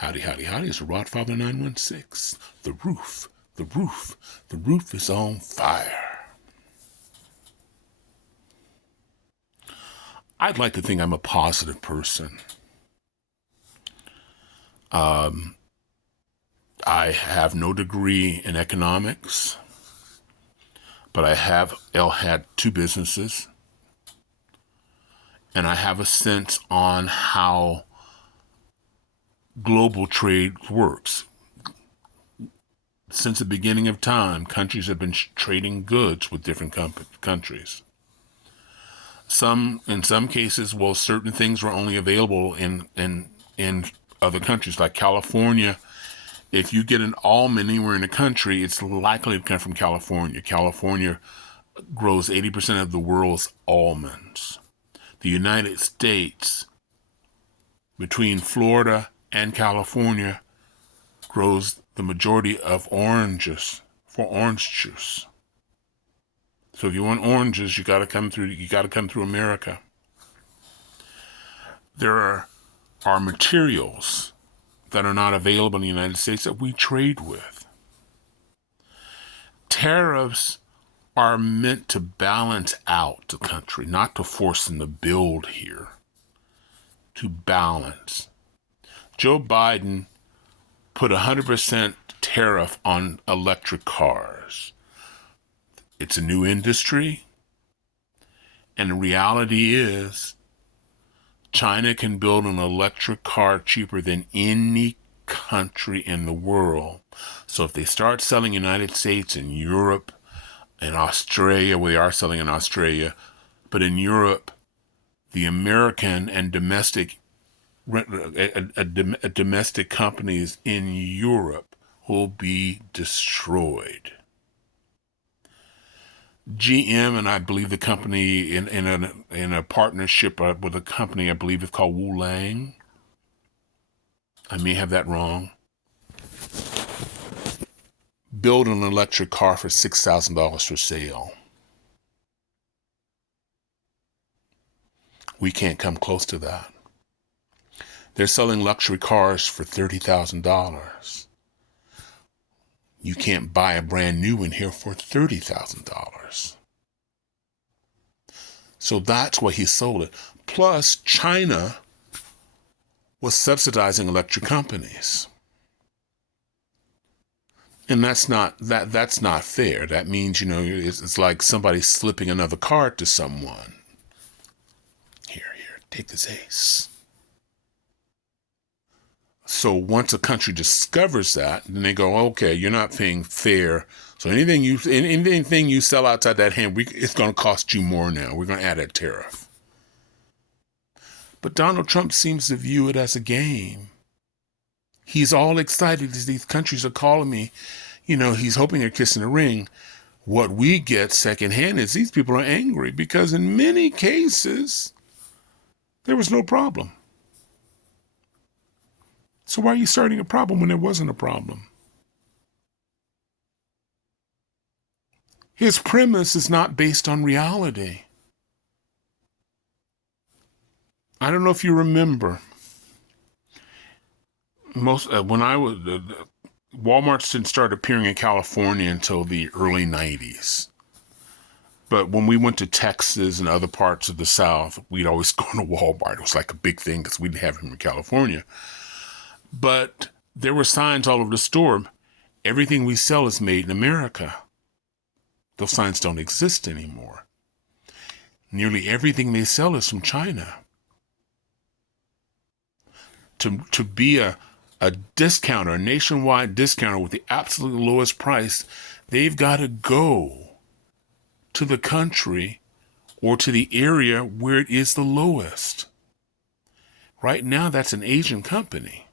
Howdy, howdy, howdy. It's Rodfather 916. The roof is on fire. I'd like to think I'm a positive person. I have no degree in economics, but I have had two businesses, and I have a sense on how global trade works. Since the beginning of time, countries have been trading goods with different countries. In some cases, well, certain things were only available in other countries, like California. If you get an almond anywhere in the country, it's likely to come from California. California grows 80% of the world's almonds. The United States, between Florida and California, grows the majority of oranges for orange juice. So if you want oranges, you got to come through America. There are materials that are not available in the United States that we trade with. Tariffs are meant to balance out the country, not to force them to build here, to balance. Joe Biden put 100% tariff on electric cars. It's a new industry, and the reality is China can build an electric car cheaper than any country in the world. So if they start selling in the United States and Europe and Australia, well, they are selling in Australia, but in Europe, the American and domestic companies in Europe will be destroyed. GM, and I believe the company in a partnership with a company, I believe it's called Wu Lang. I may have that wrong. Build an electric car for $6,000 for sale. We can't come close to that. They're selling luxury cars for $30,000. You can't buy a brand new one here for $30,000. So that's why he sold it. Plus, China was subsidizing electric companies. And that's not fair. That means, it's like somebody slipping another card to someone. Here, take this ace. So once a country discovers that, then they go, okay, you're not paying fair. So anything you sell outside that hand, it's going to cost you more now. We're going to add a tariff. But Donald Trump seems to view it as a game. He's all excited as these countries are calling me. He's hoping they're kissing the ring. What we get secondhand is these people are angry because in many cases, there was no problem. So why are you starting a problem when there wasn't a problem? His premise is not based on reality. I don't know if you remember. Walmart didn't start appearing in California until the early 90s. But when we went to Texas and other parts of the South, we'd always go to Walmart. It was like a big thing because we didn't have them in California. But there were signs all over the store. Everything we sell is made in America. Those signs don't exist anymore. Nearly everything they sell is from China. To be a discounter, a nationwide discounter with the absolute lowest price, they've got to go to the country or to the area where it is the lowest. Right now, that's an Asian company.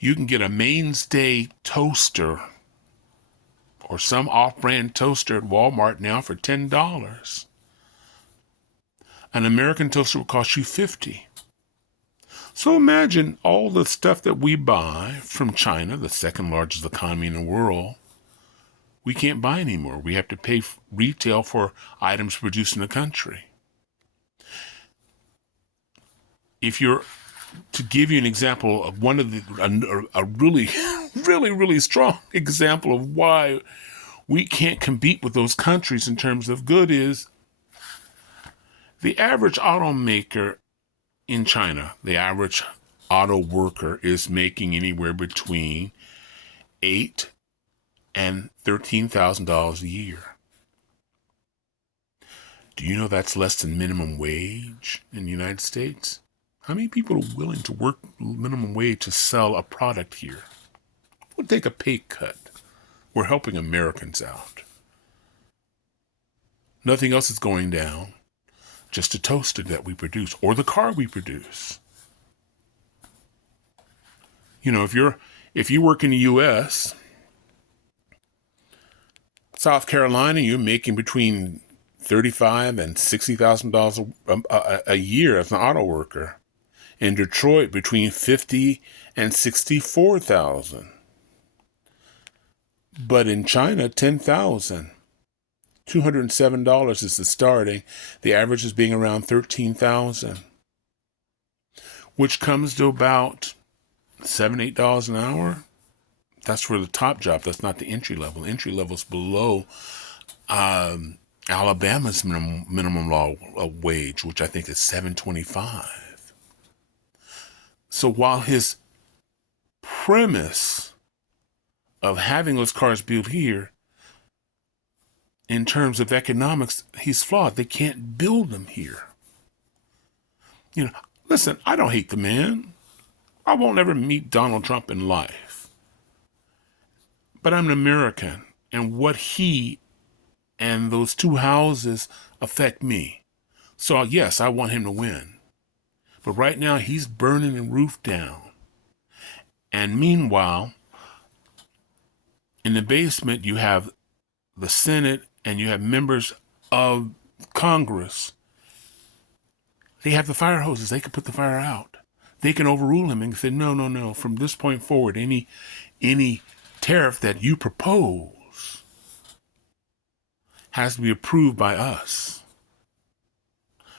You can get a mainstay toaster or some off-brand toaster at Walmart now for $10. An American toaster will cost you $50. So imagine all the stuff that we buy from China, the second largest economy in the world, we can't buy anymore. We have to pay retail for items produced in the country. If you're to give you an example of one of a really, really, really strong example of why we can't compete with those countries in terms of good is the average automaker in China, the average auto worker is making anywhere between $8,000 and $13,000 a year. Do you know that's less than minimum wage in the United States? How many people are willing to work minimum wage to sell a product here? We'll take a pay cut. We're helping Americans out. Nothing else is going down. Just the toaster that we produce or the car we produce. You know, if you work in the U.S., South Carolina, you're making between $35,000 and $60,000 a year as an auto worker. In Detroit, between $50,000 and $64,000. But in China, $10,000. $207 is the starting. The average is being around $13,000, which comes to about $7, $8 an hour. That's for the top job. That's not the entry level. Entry level is below Alabama's minimum law wage, which I think is $7.25. So while his premise of having those cars built here, in terms of economics, he's flawed. They can't build them here. You know, listen, I don't hate the man. I won't ever meet Donald Trump in life. But I'm an American, and what he and those two houses affect me. So yes, I want him to win. But right now, he's burning the roof down. And meanwhile, in the basement, you have the Senate and you have members of Congress. They have the fire hoses. They can put the fire out. They can overrule him and say, no. From this point forward, any tariff that you propose has to be approved by us.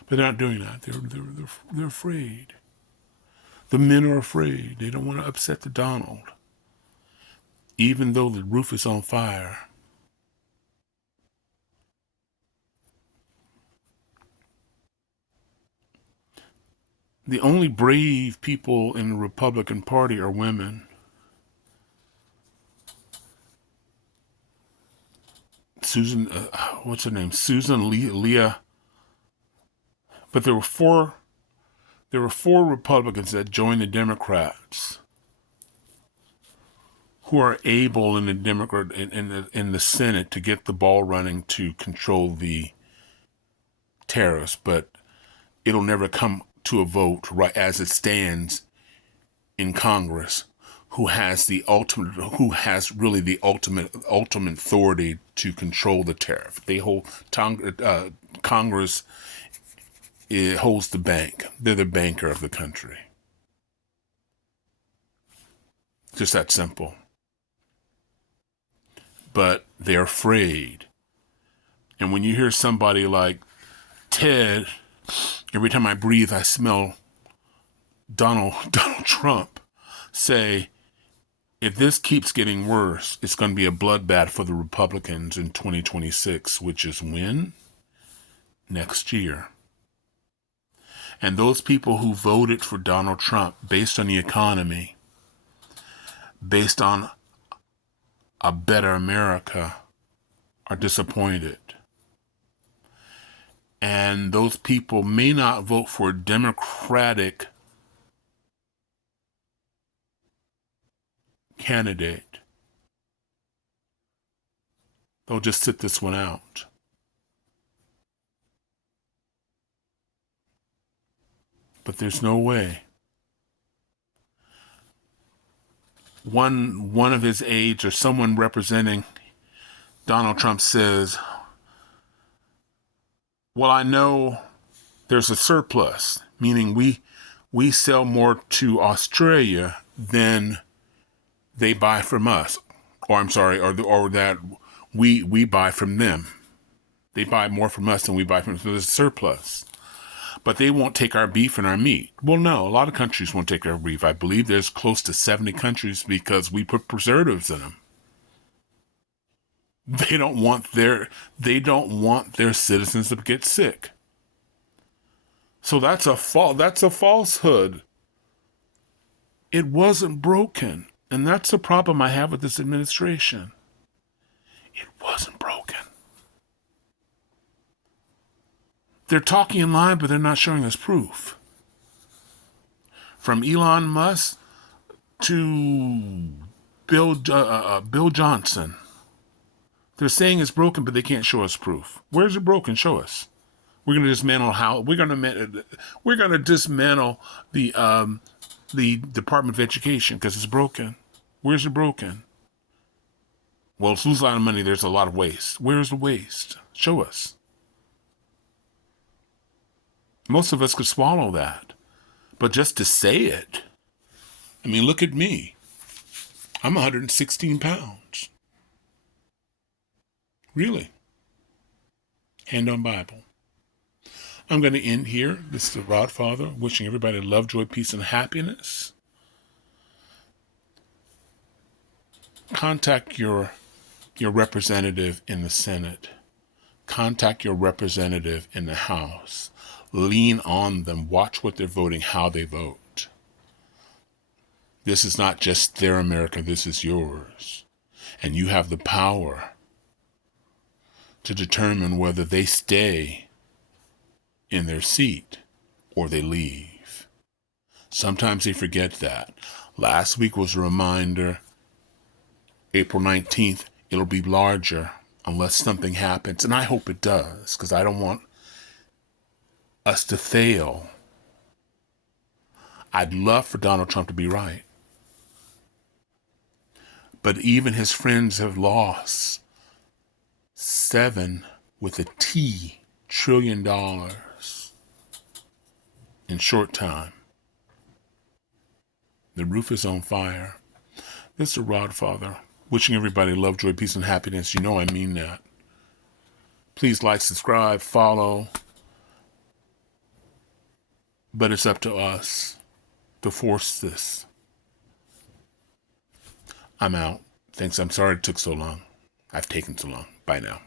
But they're not doing that. They're afraid. The men are afraid. They don't want to upset the Donald, even though the roof is on fire. The only brave people in the Republican Party are women. Susan, what's her name? Susan Leah. But there were four Republicans that joined the Democrats who are able in the Senate to get the ball running to control the tariffs, but it'll never come to a vote right as it stands in Congress. Who has really the ultimate authority to control the tariff? They hold Congress. It holds the bank. They're the banker of the country. Just that simple. But they're afraid. And when you hear somebody like Ted, every time I breathe, I smell Donald Trump, say, if this keeps getting worse, it's going to be a bloodbath for the Republicans in 2026, which is when? Next year. And those people who voted for Donald Trump based on the economy, based on a better America, are disappointed. And those people may not vote for a Democratic candidate. They'll just sit this one out. But there's no way. One of his aides or someone representing Donald Trump says, well, I know there's a surplus, meaning we sell more to Australia than they buy from us. Or I'm sorry, or that we buy from them. They buy more from us than we buy from them. So there's a surplus. but they won't take our beef and our meat. Well, no, a lot of countries won't take our beef. I believe there's close to 70 countries because we put preservatives in them. They don't want their citizens to get sick. So that's a falsehood. It wasn't broken. And that's the problem I have with this administration. It wasn't broken. They're talking in line, but they're not showing us proof. From Elon Musk to Bill Johnson. They're saying it's broken, but they can't show us proof. Where's it broken? Show us. We're going to dismantle we're going to dismantle the Department of Education because it's broken. Where's it broken? Well, it's losing a lot of money. There's a lot of waste. Where's the waste? Show us. Most of us could swallow that. But just to say it, I mean, look at me. I'm 116 pounds. Really. Hand on Bible. I'm going to end here. This is the Rod Father, wishing everybody love, joy, peace, and happiness. Contact your representative in the Senate. Contact your representative in the House. Lean on them. Watch what they're voting, how they vote. This is not just their America. This is yours. And you have the power to determine whether they stay in their seat or they leave. Sometimes they forget that. Last week was a reminder. April 19th, it'll be larger unless something happens. And I hope it does, because I don't want us to fail. I'd love for Donald Trump to be right. But even his friends have lost $7 trillion in short time. The roof is on fire. This is the Rod Father, wishing everybody love, joy, peace, and happiness. You know I mean that. Please like, subscribe, follow. But it's up to us to force this. I'm out. Thanks. I'm sorry it took so long. I've taken so long. Bye now.